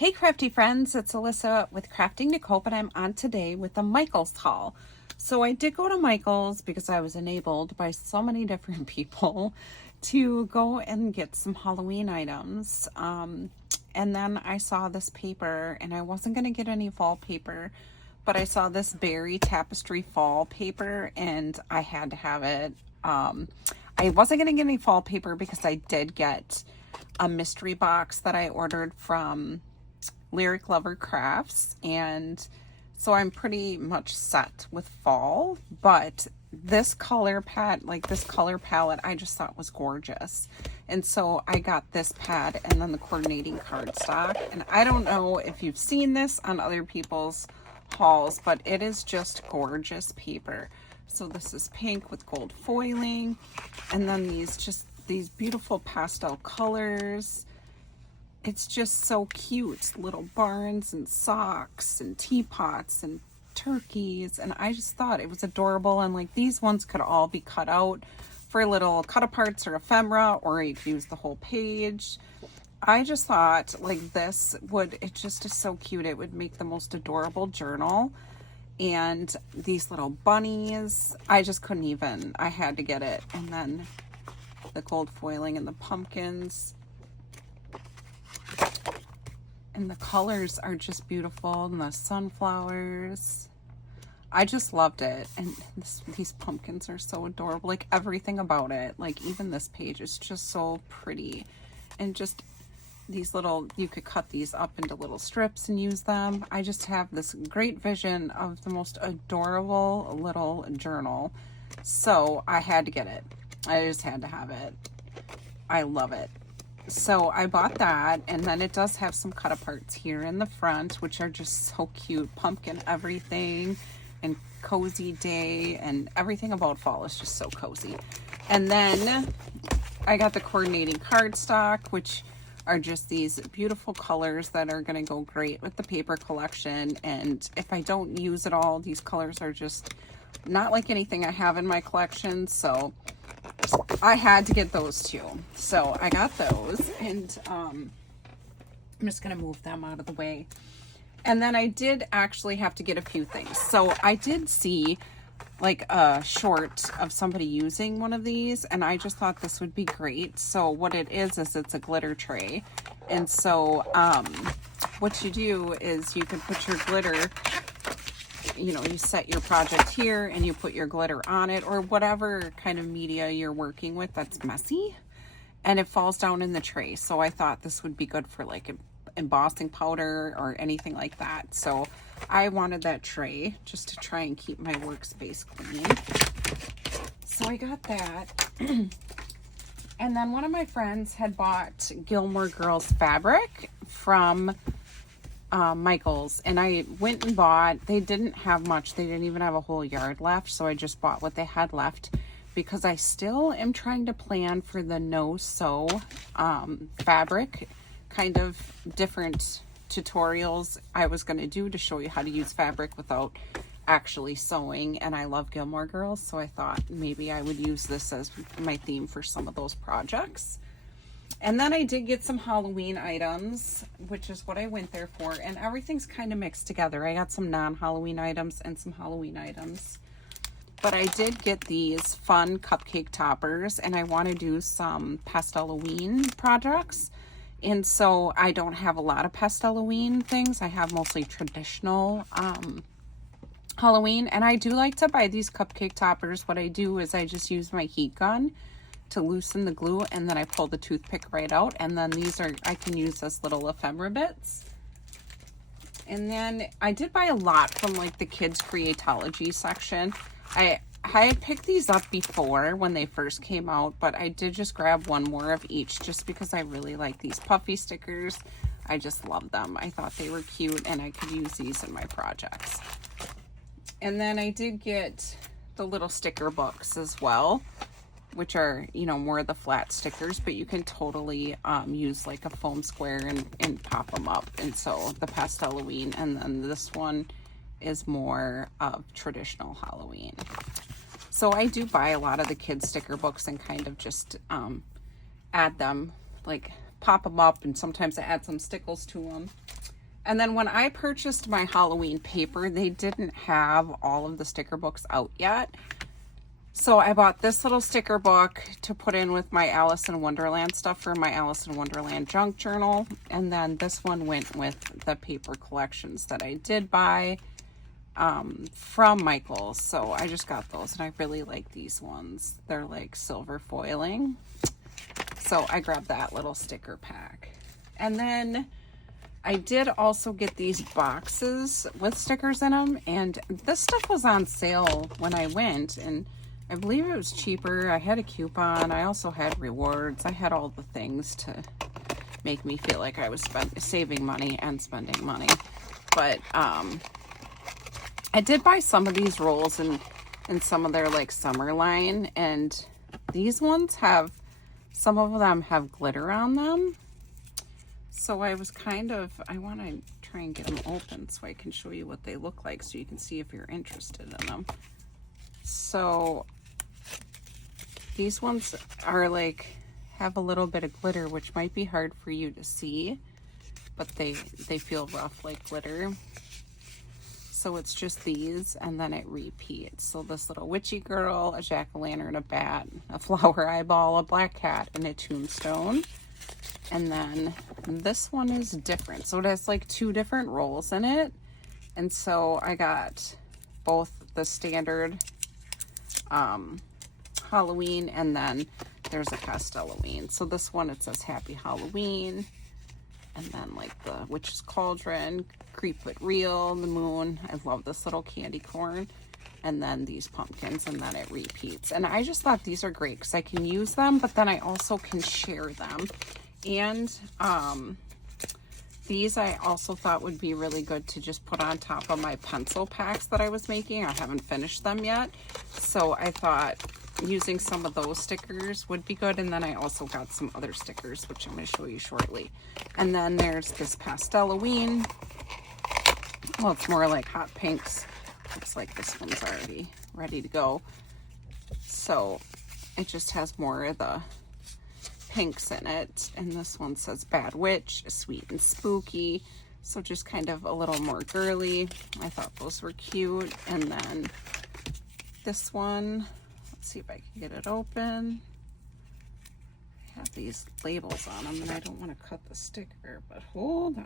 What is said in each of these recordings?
Hey crafty friends, it's Alyssa with Crafting to Cope, and I'm on today with the Michaels haul. So I did go to Michaels because I was enabled by so many different people to go and get some Halloween items. And then I saw this paper, and I wasn't going to get any fall paper, but I saw this berry tapestry fall paper and I had to have it. I wasn't going to get any fall paper because I did get a mystery box that I ordered from Lyric Lover Crafts, and so I'm pretty much set with fall. But this color palette I just thought was gorgeous, and so I got this pad and then the coordinating cardstock. And I don't know if you've seen this on other people's hauls, but it is just gorgeous paper. So this is pink with gold foiling, and then these beautiful pastel colors. It's just so cute. Little barns and socks and teapots and turkeys. And I just thought it was adorable. And like, these ones could all be cut out for little cut aparts or ephemera, or you could use the whole page. I just thought like it just is so cute. It would make the most adorable journal. And these little bunnies, I just couldn't even, I had to get it. And then the gold foiling and the pumpkins. And the colors are just beautiful, and the sunflowers. I just loved it. And these pumpkins are so adorable. Like, everything about it, like even this page is just so pretty. And just these little, you could cut these up into little strips and use them. I just have this great vision of the most adorable little journal. So I had to get it. I just had to have it. I love it. So I bought that, and then it does have some cut aparts here in the front, which are just so cute. Pumpkin everything and cozy day, and everything about fall is just so cozy. And then I got the coordinating cardstock, which are just these beautiful colors that are going to go great with the paper collection. And if I don't use it all, these colors are just not like anything I have in my collection. So I had to get those too. So I got those, and I'm just going to move them out of the way. And then I did actually have to get a few things. So I did see like a short of somebody using one of these, and I just thought this would be great. So what it is it's a glitter tray. And so what you do is you can put your glitter, you know, you set your project here and you put your glitter on it, or whatever kind of media you're working with that's messy, and it falls down in the tray. So I thought this would be good for like embossing powder or anything like that. So I wanted that tray just to try and keep my workspace clean. So I got that. And then one of my friends had bought Gilmore Girls fabric from Michaels, and I went and bought, they didn't have much, they didn't even have a whole yard left, so I just bought what they had left, because I still am trying to plan for the no-sew fabric, kind of different tutorials I was going to do to show you how to use fabric without actually sewing. And I love Gilmore Girls, so I thought maybe I would use this as my theme for some of those projects. And then I did get some Halloween items, which is what I went there for. And everything's kind of mixed together. I got some non-Halloween items and some Halloween items. But I did get these fun cupcake toppers, and I want to do some Pastel-Halloween projects. And so I don't have a lot of Pastel-Halloween things. I have mostly traditional Halloween. And I do like to buy these cupcake toppers. What I do is I just use my heat gun to loosen the glue, and then I pull the toothpick right out, and then I can use as little ephemera bits. And then I did buy a lot from like the kids creatology section. I had picked these up before when they first came out, but I did just grab one more of each just because I really like these puffy stickers. I just love them. I thought they were cute, and I could use these in my projects. And then I did get the little sticker books as well, which are, you know, more of the flat stickers, but you can totally use like a foam square and pop them up. And so the Pastel-Halloween, and then this one is more of traditional Halloween. So I do buy a lot of the kids sticker books and kind of just add them, like pop them up, and sometimes I add some stickles to them. And then when I purchased my Halloween paper, they didn't have all of the sticker books out yet. So I bought this little sticker book to put in with my Alice in Wonderland stuff for my Alice in Wonderland junk journal. And then this one went with the paper collections that I did buy from Michael's. So I just got those and I really like these ones. They're like silver foiling. So I grabbed that little sticker pack. And then I did also get these boxes with stickers in them. And this stuff was on sale when I went. And I believe it was cheaper. I had a coupon. I also had rewards. I had all the things to make me feel like I was saving money and spending money. But I did buy some of these rolls in some of their like summer line. And these ones have, some of them have glitter on them. So I was kind of, I want to try and get them open so I can show you what they look like so you can see if you're interested in them. So these ones are like, have a little bit of glitter, which might be hard for you to see, but they feel rough like glitter. So it's just these, and then it repeats. So this little witchy girl, a jack-o'-lantern, a bat, a flower eyeball, a black cat, and a tombstone. And then this one is different. So it has like 2 different rolls in it. And so I got both the standard Halloween, and then there's a Castelloween. So this one, it says Happy Halloween. And then like the Witch's Cauldron, Creep It Real, the moon. I love this little candy corn. And then these pumpkins, and then it repeats. And I just thought these are great because I can use them, but then I also can share them. And these I also thought would be really good to just put on top of my pencil packs that I was making. I haven't finished them yet. So I thought using some of those stickers would be good. And then I also got some other stickers, which I'm going to show you shortly. And then there's this Pastelloween. Well, it's more like hot pinks. Looks like this one's already ready to go. So it just has more of the pinks in it. And this one says Bad Witch, Sweet and Spooky. So just kind of a little more girly. I thought those were cute. And then this one, let's see if I can get it open. I have these labels on them and I don't want to cut the sticker, but hold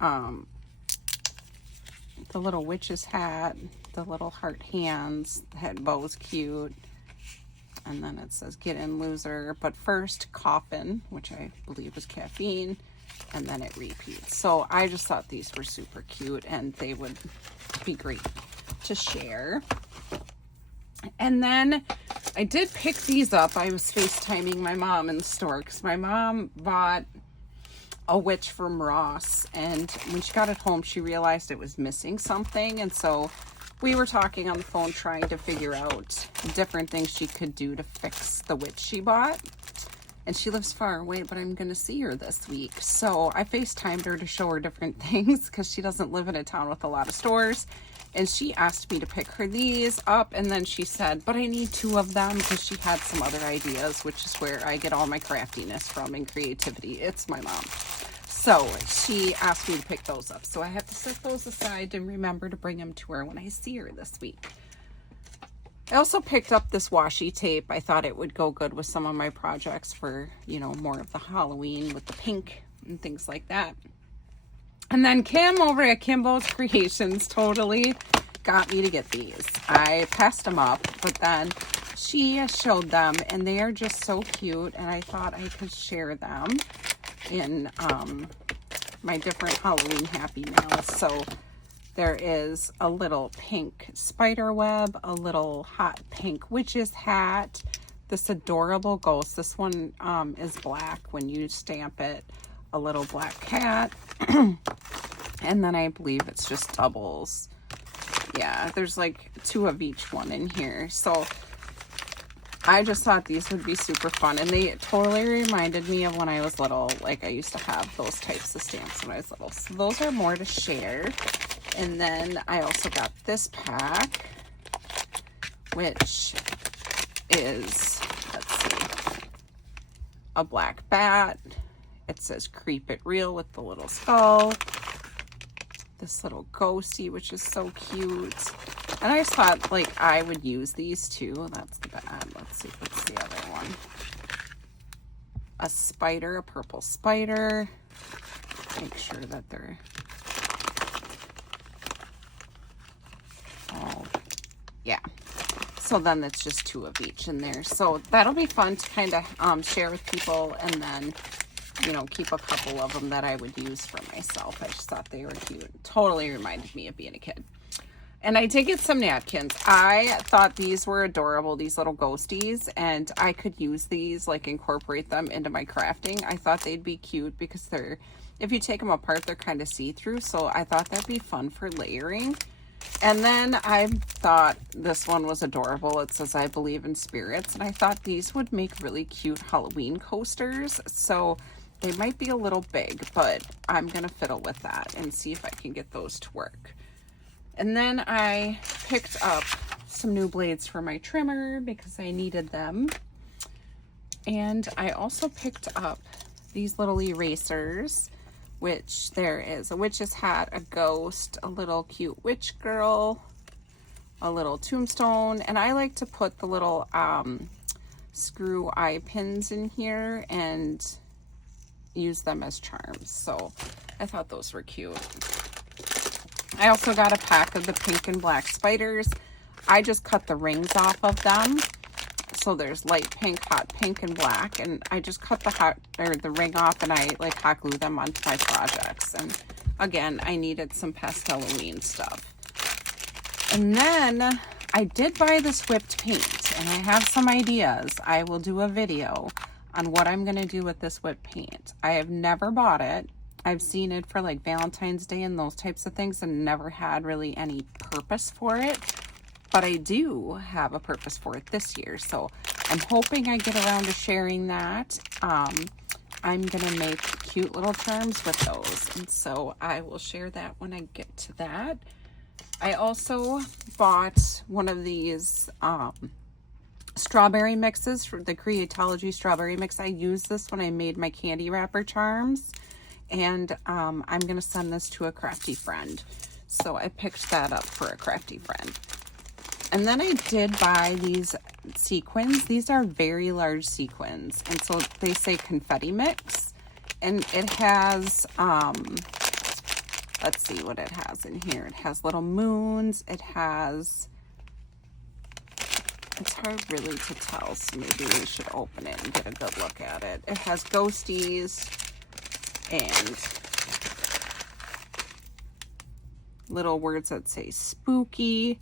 on. The little witch's hat, the little heart hands, the head bow's cute. And then it says Get In Loser, but first Coffin, which I believe is caffeine, and then it repeats. So I just thought these were super cute and they would be great to share. And then I did pick these up. I was FaceTiming my mom in the store because my mom bought a witch from Ross, and when she got it home she realized it was missing something, and so we were talking on the phone trying to figure out different things she could do to fix the witch she bought. And she lives far away, but I'm gonna see her this week, so I FaceTimed her to show her different things because she doesn't live in a town with a lot of stores. And she asked me to pick her these up, and then she said, but I need 2 of them because she had some other ideas, which is where I get all my craftiness from and creativity. It's my mom. So she asked me to pick those up. So I have to set those aside and remember to bring them to her when I see her this week. I also picked up this washi tape. I thought it would go good with some of my projects for, you know, more of the Halloween with the pink and things like that. And then Kim over at Kimbo's Creations totally got me to get these. I passed them up, but then she showed them and they are just so cute, and I thought I could share them in my different Halloween Happy Mails. So there is a little pink spider web, a little hot pink witch's hat, this adorable ghost. This one is black when you stamp it, a little black cat. And then I believe it's just doubles. Yeah, there's like 2 of each one in here. So I just thought these would be super fun, and they totally reminded me of when I was little. Like, I used to have those types of stamps when I was little. So those are more to share. And then I also got this pack, which is, let's see, a black bat, It says Creep It Real with the little skull. This little ghosty, which is so cute. And I just thought, like, I would use these too. That's the bad. Let's see, what's the other one? A spider, a purple spider. Make sure that they're all, yeah. So then it's just 2 of each in there. So that'll be fun to kind of share with people, and then, you know, keep a couple of them that I would use for myself. I just thought they were cute. Totally reminded me of being a kid. And I did get some napkins. I thought these were adorable, these little ghosties, and I could use these, like incorporate them into my crafting. I thought they'd be cute because they're, if you take them apart, they're kind of see-through. So I thought that'd be fun for layering. And then I thought this one was adorable. It says, I believe in spirits. And I thought these would make really cute Halloween coasters. So they might be a little big, but I'm going to fiddle with that and see if I can get those to work. And then I picked up some new blades for my trimmer because I needed them. And I also picked up these little erasers, which there is a witch's hat, a ghost, a little cute witch girl, a little tombstone. And I like to put the little screw eye pins in here and use them as charms. So I thought those were cute. I also got a pack of the pink and black spiders. I just cut the rings off of them. So there's light pink, hot pink, and black. And I just cut the ring off, and I like hot glue them onto my projects. And again, I needed some pastel-Halloween stuff. And then I did buy this whipped paint, and I have some ideas. I will do a video on what I'm going to do with this whipped paint. I have never bought it. I've seen it for like Valentine's Day and those types of things, and never had really any purpose for it. But I do have a purpose for it this year. So I'm hoping I get around to sharing that. I'm going to make cute little charms with those. And so I will share that when I get to that. I also bought one of these strawberry mixes for the Creatology strawberry mix. I used this when I made my candy wrapper charms. And I'm going to send this to a crafty friend. So I picked that up for a crafty friend. And then I did buy these sequins. These are very large sequins. And so they say confetti mix. And it has, let's see what it has in here. It has little moons. It has, it's hard really to tell. So maybe we should open it and get a good look at it. It has ghosties and little words that say spooky.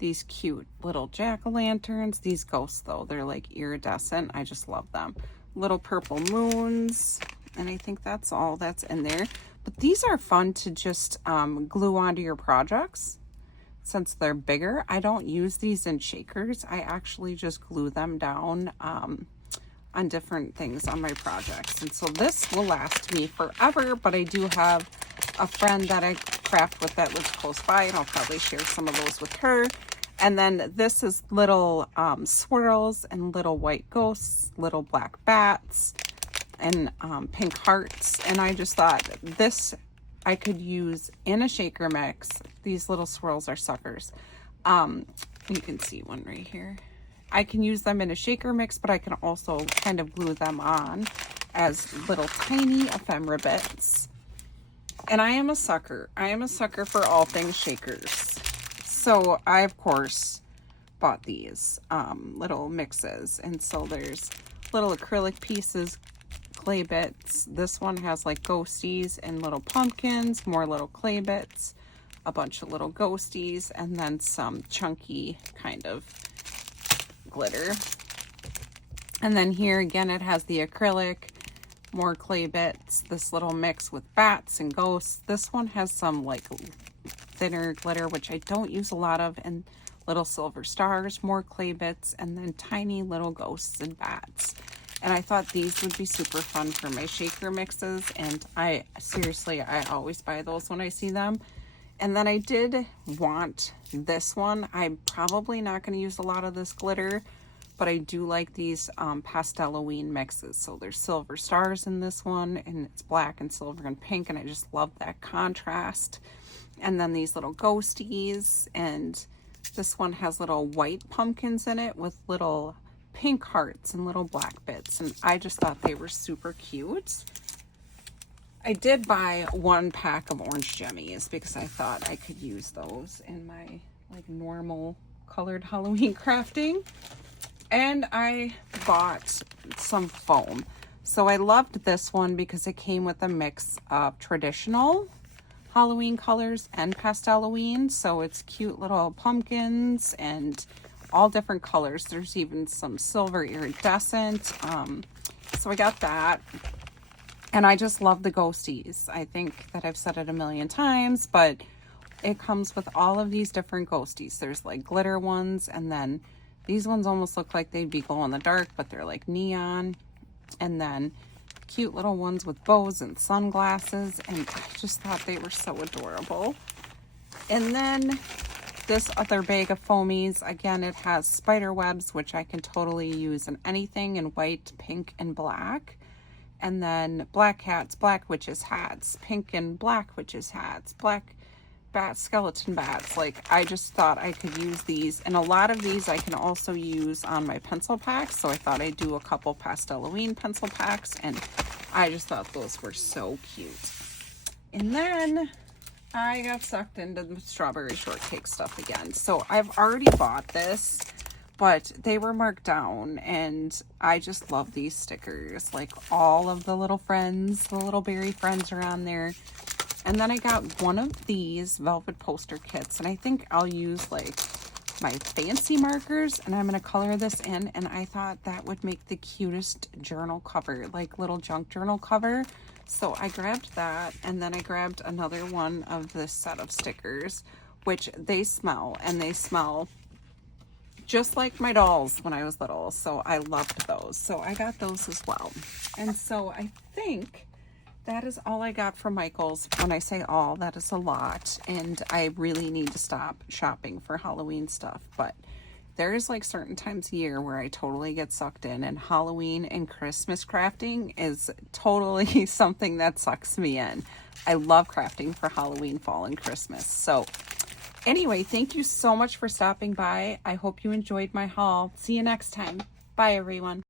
These cute little jack-o'-lanterns. These ghosts, though, they're like iridescent. I just love them. Little purple moons. And I think that's all that's in there. But these are fun to just glue onto your projects since they're bigger. I don't use these in shakers. I actually just glue them down on different things on my projects. And so this will last me forever, but I do have a friend that I craft with that lives close by, and I'll probably share some of those with her. And then this is little swirls and little white ghosts, little black bats, and pink hearts. And I just thought this I could use in a shaker mix. These little swirls are suckers. You can see one right here. I can use them in a shaker mix, but I can also kind of glue them on as little tiny ephemera bits. And I am a sucker. I am a sucker for all things shakers. So I, of course, bought these little mixes. And so there's little acrylic pieces, clay bits. This one has like ghosties and little pumpkins, more little clay bits, a bunch of little ghosties, and then some chunky kind of glitter. And then here again it has the acrylic, more clay bits, this little mix with bats and ghosts. This one has some like thinner glitter, which I don't use a lot of, and little silver stars, more clay bits, and then tiny little ghosts and bats. And I thought these would be super fun for my shaker mixes, and I seriously, I always buy those when I see them. And then I did want this one. I'm probably not going to use a lot of this glitter, but I do like these Pastell-Halloween mixes. So there's silver stars in this one, and it's black and silver and pink, and I just love that contrast. And then these little ghosties, and this one has little white pumpkins in it with little pink hearts and little black bits, and I just thought they were super cute. I did buy 1 pack of orange jemmies because I thought I could use those in my like normal colored Halloween crafting. And I bought some foam. So I loved this one because it came with a mix of traditional Halloween colors and Pastell-Halloween. So it's cute little pumpkins and all different colors. There's even some silver iridescent. So I got that. And I just love the ghosties. I think that I've said it a million times, but it comes with all of these different ghosties. There's like glitter ones, and then these ones almost look like they'd be glow in the dark, but they're like neon. And then cute little ones with bows and sunglasses, and I just thought they were so adorable. And then this other bag of foamies, again, it has spider webs, which I can totally use in anything in white, pink, and black. And then black hats, black witches hats, pink and black witches hats, black bats, skeleton bats. Like, I just thought I could use these, and a lot of these I can also use on my pencil packs. So I thought I'd do a couple Pastell-Halloween pencil packs, and I just thought those were so cute. And then I got sucked into the Strawberry Shortcake stuff again. So I've already bought this, but they were marked down, and I just love these stickers. Like, all of the little friends, the little berry friends are on there. And then I got one of these velvet poster kits, and I think I'll use like my fancy markers, and I'm going to color this in, and I thought that would make the cutest journal cover, like little junk journal cover. So I grabbed that, and then I grabbed another one of this set of stickers, which they smell, and they smell just like my dolls when I was little. So I loved those. So I got those as well. And so I think that is all I got from Michael's. When I say all, that is a lot. And I really need to stop shopping for Halloween stuff. But there's like certain times a year where I totally get sucked in, and Halloween and Christmas crafting is totally something that sucks me in. I love crafting for Halloween, fall, and Christmas. So anyway, thank you so much for stopping by. I hope you enjoyed my haul. See you next time. Bye, everyone.